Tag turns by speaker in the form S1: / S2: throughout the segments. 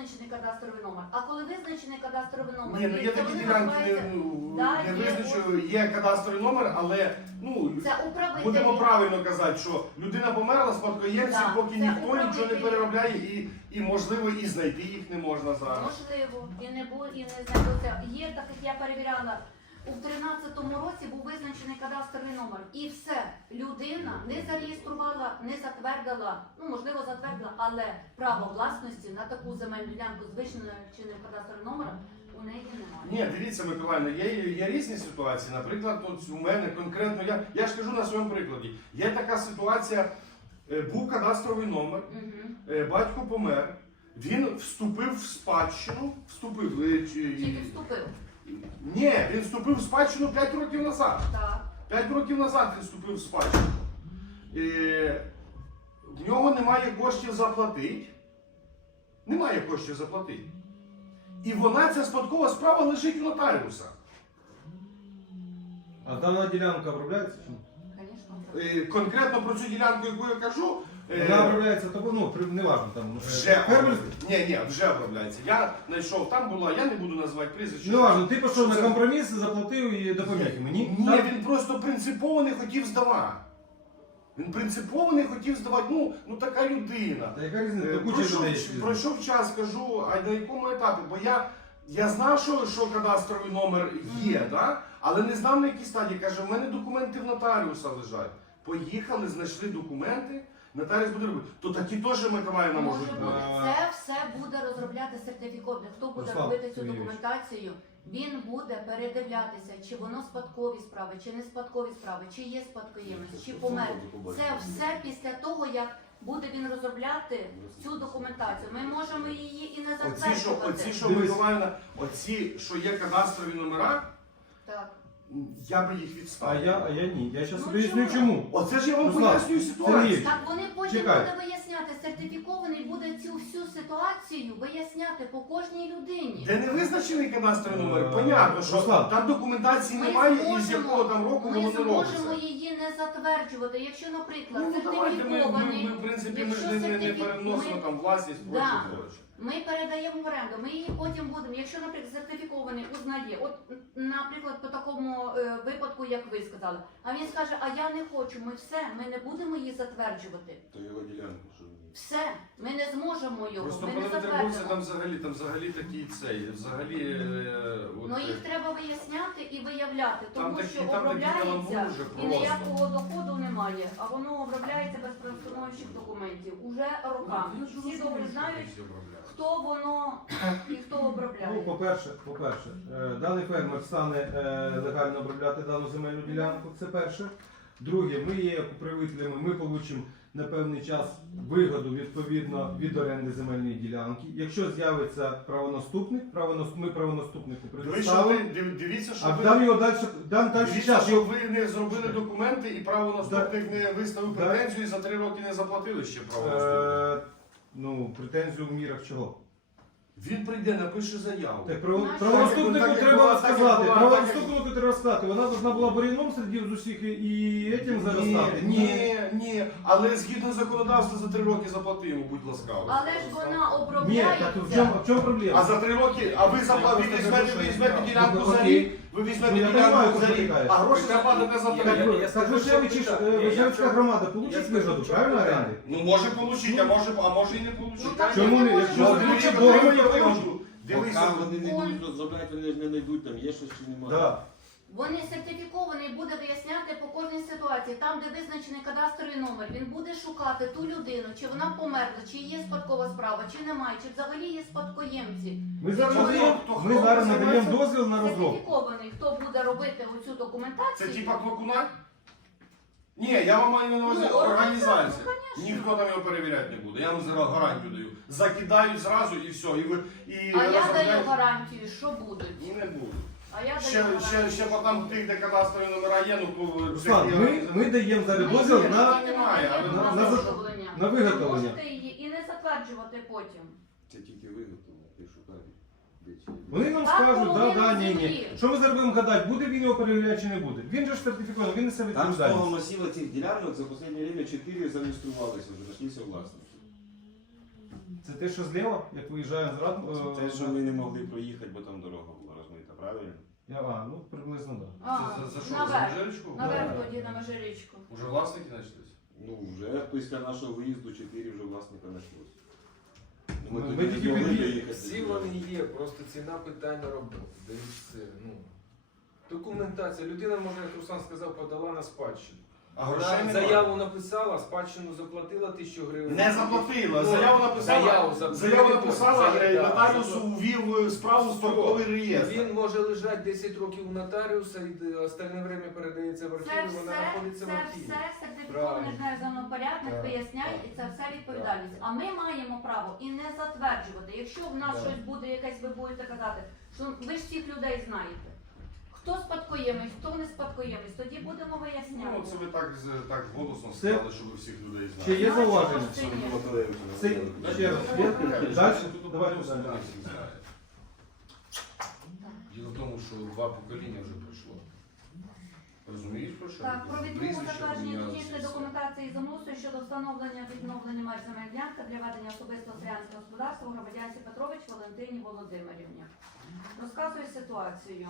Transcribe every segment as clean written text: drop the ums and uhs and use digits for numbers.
S1: визначений кадастровий номер. А коли визначений кадастровий номер,
S2: Ні, ну є такі ділянки, не визначу, є кадастровий номер, але
S1: це управителі.
S2: будемо правильно казати, що людина померла, спадкоємці,
S1: Так,
S2: поки
S1: це
S2: ніхто нічого не
S1: управителі.
S2: переробляє і можливо і знайти їх не можна зараз.
S1: Можливо, і не знайдуться. Є, так як я перевіряла, у 13-му році був визначений кадастровий номер. І все, людина не зареєструвала, не затвердила, можливо затвердила, але право власності на таку земельну ділянку з визначеним кадастровим номером у неї немає.
S2: Ні, дивіться, Миколаївна, є різні ситуації. Наприклад, от у мене конкретно, я ж кажу на своєму прикладі, є така ситуація, був кадастровий номер, батько помер, він вступив в спадщину,
S1: Тільки вступив.
S2: Ні, він вступив в спадщину 5 років назад.
S1: Так.
S2: 5 років назад він вступив в спадщину. В нього немає коштів заплатити. Немає коштів заплатити. І вона, ця спадкова справа, лежить у нотаріуса.
S3: А дана ділянка обробляється чи ні?
S1: Звісно.
S2: Конкретно про цю ділянку, яку я кажу,
S3: Вона обробляється, то не важно там.
S2: вже обробляється. Я знайшов, там була, я не буду називати прізвище.
S3: Не важно, ти пішов на компроміс, заплатив і допоміг мені.
S2: Ні, він просто принципово не хотів здавати. Він принципово не хотів здавати, така людина.
S3: Та яка різниця? Куча людей є.
S2: Пройшов час, кажу, а на якому етапі? Бо я знав, що кадастровий номер є, да? Але не знав на якій стадії. Каже, в мене документи в нотаріуса лежать. Поїхали, знайшли документи, нотаріус буде робити. То такі теж Миколаївна можуть бути.
S1: Це все буде розробляти сертифікат. Хто буде робити цю документацію, він буде передивлятися, чи воно спадкові справи, чи не спадкові справи, чи є спадкоємець, чи помер. Це все після того, як буде він розробляти цю документацію. Ми можемо її і не затверджувати.
S2: Оці, що Миколаївна, що є кадастрові номера,
S1: Так.
S2: я би їх відставив.
S3: А я ні. Я зараз поясню чому.
S2: Оце ж я вам
S3: Руслан,
S2: пояснюю ситуацію.
S3: Сергій,
S1: Так вони потім
S3: чекай.
S1: буде виясняти, сертифікований буде цю всю ситуацію виясняти по кожній людині.
S2: Де не визначений кадастровий номер, понятно, що
S3: Руслан,
S2: там документації немає і з якого там року воно
S1: Ми
S2: не
S1: зможемо
S2: робиться.
S1: її не затверджувати. Якщо, наприклад,
S2: Давайте
S1: сертифікований,
S2: в принципі, ми
S1: якщо
S2: ж не переносимо
S1: ми-
S2: там власність,
S1: Да.
S2: проче.
S1: ми передаємо в оренду, ми її потім будемо, якщо, наприклад, сертифікований узнає, от, наприклад, по такому випадку, як ви сказали, а він скаже, а я не хочу, ми не будемо її затверджувати.
S4: То його ділянку, що ні.
S1: Все, ми не зможемо його,
S2: Просто
S1: ми не
S2: коли требується,
S1: затвердимо.
S2: там взагалі такий цей, взагалі...
S1: Ну їх треба виясняти і виявляти,
S2: Там
S1: тому
S2: такі-
S1: що
S2: там такі
S1: обробляється
S2: каламбури вже
S1: і
S2: просто.
S1: ніякого доходу немає, а воно обробляється без простановчих документів уже роками. Всі добре знають, хто воно і хто обробляє.
S3: Ну, по-перше, даний фермер стане легально обробляти дану земельну ділянку, це перше. Друге, ми є управителями, ми отримаємо на певний час вигоду відповідно від оренди земельної ділянки. Якщо з'явиться правонаступник, ми правонаступнику предоставимо,
S2: Дивіться, що
S3: а дам його далі
S2: Дивіться,
S3: час.
S2: що ви не зробили документи і правонаступник не виставив
S3: Да.
S2: претензію і за 3 роки не заплатили ще правонаступник.
S3: Претензію в мірах чого?
S2: Він прийде, напише заяву.
S3: Так,
S1: Нащо?
S3: правонаступнику
S2: Так, як
S3: треба
S2: була, так, як
S3: сказати,
S2: була,
S3: правонаступнику треба сказати, вона должна була бур'яном серед з усіх і цим заростати.
S2: Ні, але згідно законодавства за 3 роки заплати йому, будь ласкавий.
S1: Але ж вона
S3: Ні,
S1: обробляється.
S3: так в чому проблема?
S2: А за 3 роки, а ви візьмете ділянку за рік, ви візьмете
S3: Ну, я
S2: ділянку
S3: понимаю,
S2: за
S3: що
S2: рік,
S3: ви
S2: а гроші заплатите за 3 роки.
S3: Так Вишевицька громада получить вигоду, правильно, оренди?
S2: Ну може получить, а може і не получить.
S1: Ну, так
S3: Чому не?
S1: ми
S3: Якщо
S1: можемо-
S2: Дивіться,
S3: заключить договір,
S2: отримує
S3: то
S2: вигоду. Дивися.
S4: Поки вони не будуть розробляти, вони ж не знайдуть, там є щось чи немає.
S3: Да.
S1: Вони сертифікований буде виясняти по кожній ситуації, там, де визначений кадастровий номер, він буде шукати ту людину, чи вона померла, чи є спадкова справа, чи немає, чи взагалі є спадкоємці.
S3: Ми зараз
S2: Хто
S3: надаємо дозвіл на розробку.
S1: Сертифікований, хто буде робити оцю
S2: Це
S1: документацію.
S2: типа клокуна? Ні, я вам маю на увазі
S1: Ну,
S2: організація.
S1: ну, конечно.
S2: Ніхто там його перевіряти не буде. Я вам зараз гарантію даю. Закидають зразу і все. І
S1: А я даю
S2: розробляють.
S1: гарантію, що будуть.
S2: І не буде.
S1: А я
S2: Ще
S1: даю гарантію.
S2: потім тих, де кадастрові номера є,
S3: Руслан, ми даємо зараз дозвіл на
S2: немає, а ви
S3: на
S1: виготовлення.
S3: на виготовлення.
S1: Ви можете її і не затверджувати потім.
S4: Це тільки виготовлено, ти шукаєш. Де чи є.
S3: Вони нам
S1: Так,
S3: скажуть,
S1: половина
S3: ні.
S1: землі.
S3: Що ми зараз будемо гадати, буде він його перевіряти чи не буде? Він же ж сертифікований, він несе
S4: Там з того
S3: відповідальність.
S4: масива цих ділянок за останнє время 4 зареєструвалися вже, знайшлися власники.
S3: Це те, що зліва, як виїжджає з Рад...
S5: Це те, що ми не могли проїхати, бо там дорога була розмита, правильно?
S3: Ну, приблизно, так.
S1: А,
S2: За що? За
S1: наверх.
S2: Межирічку?
S1: Наверх тоді на Межирічку.
S2: Уже власники знайшлись?
S5: Ну, вже після нашого виїзду 4 вже власника знайшлося.
S3: Ми
S5: тоді
S3: тільки
S5: не змогли
S3: під'їхали.
S5: доїхати.
S6: Всі вони є, просто ціна питання роботи. Дивіться, ну. Документація. Людина, може, як Руслан сказав, подала на спадщину.
S2: А грошей
S6: Вона
S2: немає.
S6: заяву написала, спадщину заплатила 1000 гривень.
S2: Не заплатила.
S6: Ну,
S2: Заяву написала. Заяву написала, нотаріусу увів справу в торговий реєстр.
S6: Він може лежати 10 років у нотаріуса і остальне время передається в
S1: Це
S6: архів, і вона
S1: все,
S6: знаходиться в
S1: це
S6: архіві.
S1: все сертифікований
S6: Правильно.
S1: державнопорядник
S6: Так,
S1: виясняє,
S6: так.
S1: і це все відповідальність. А ми маємо право і не затверджувати. Якщо в нас
S6: Так.
S1: щось буде, якесь ви будете казати, що ви ж всіх людей знаєте. Хто спадкоємець, хто не спадкоємець, тоді будемо виясняти.
S2: Ну, це ви так голосно
S3: Це-
S2: сказали, що ви всіх людей
S3: Чи
S2: знаєте.
S3: є зауваження?
S1: Це ні.
S3: Це ще раз. Є? Далі? Давайте
S2: Просто
S3: далі.
S2: всіх знає. Діло в тому, що 2 покоління вже пройшло. Розумієш про що?
S1: Так, про відмову
S2: Прізвища
S1: затвердження
S2: помінялися,
S1: технічної
S2: все.
S1: документації замусою щодо встановлення відновлення меж земельної ділянки для ведення особистого селянського господарства громадянці Петрович Валентині Володимирівні. Розказую ситуацію.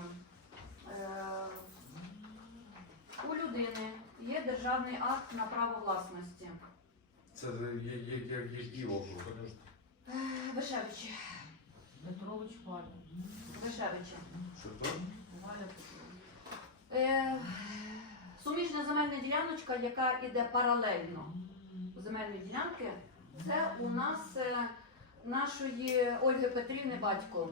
S1: У людини є державний акт на право власності.
S2: Це які округ?
S1: Вишевичі.
S7: Петрович Валя.
S1: Вишевичі.
S2: Що то?
S7: Валя
S1: Суміжна земельна діляночка, яка йде паралельно земельної ділянки, це у нас нашої Ольги Петрівни батько.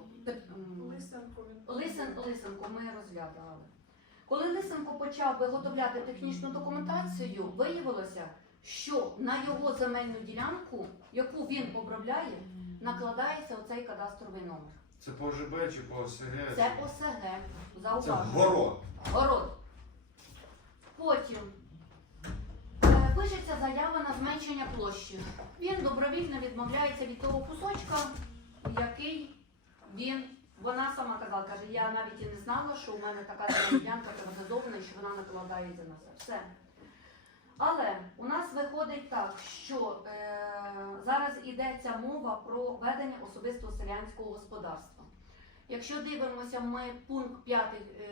S1: Лисенко ми розглядали. Коли Лисенко почав виготовляти технічну документацію, виявилося, що на його земельну ділянку, яку він обробляє, накладається оцей кадастровий номер.
S2: Це по ОЖБ чи по ОСГ?
S1: Це ОСГ.
S2: Це
S1: Зауважу.
S2: город.
S1: Город. Потім пишеться заява на зменшення площі. Він добровільно відмовляється від того кусочка, який вона сама казала, каже, я навіть і не знала, що у мене така ділянка приватизована і що вона накладається на це. Все. Але у нас виходить так, що зараз йдеться мова про ведення особистого селянського господарства. Якщо дивимося, ми пункт 5,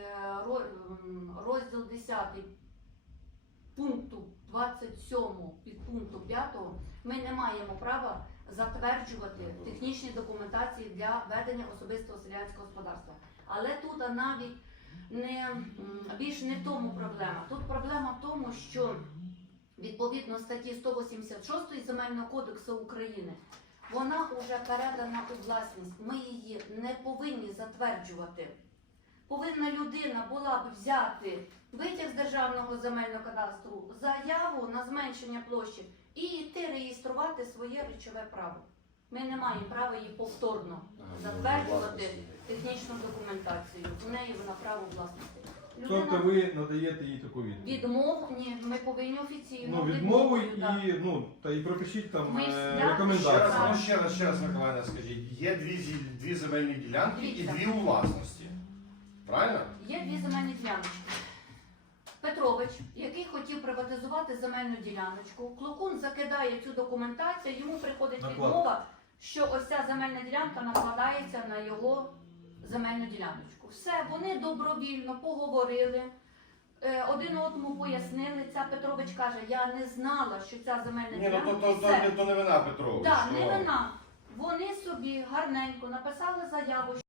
S1: розділ 10, пункту 27 підпункту 5, ми не маємо права затверджувати технічні документації для ведення особистого селянського господарства. Але тут навіть більш не в тому проблема. Тут проблема в тому, що відповідно статті 186 Земельного кодексу України вона вже передана у власність. Ми її не повинні затверджувати. Повинна людина була б взяти витяг з Державного земельного кадастру, заяву на зменшення площі і йти реєструвати своє речове право. Ми не маємо права її повторно затверджувати технічну документацію. У неї вона право власності.
S3: Тобто ви надаєте їй таку відповідь?
S1: Відмову, ні, ми повинні офіційно.
S3: Ну, відмову
S1: да.
S3: і пропишіть там
S1: Ми
S3: рекомендації.
S2: Ще раз, Миколаївна, скажіть. Є дві земельні ділянки і
S1: Дивіться.
S2: 2 у власності. Правильно?
S1: Є 2 земельні діляночки. Петрович, який хотів приватизувати земельну діляночку, Клокун закидає цю документацію, йому приходить
S3: Наклад.
S1: відмова, що ось ця земельна ділянка накладається на його земельну діляночку. Все, вони добровільно поговорили, один одному пояснили. Ця Петрович каже, я не знала, що ця земельна
S2: Ні,
S1: ділянка.
S2: ну
S1: Все.
S2: то не вина Петрович.
S1: Так,
S2: ну.
S1: не вина. Вони собі гарненько написали заяву,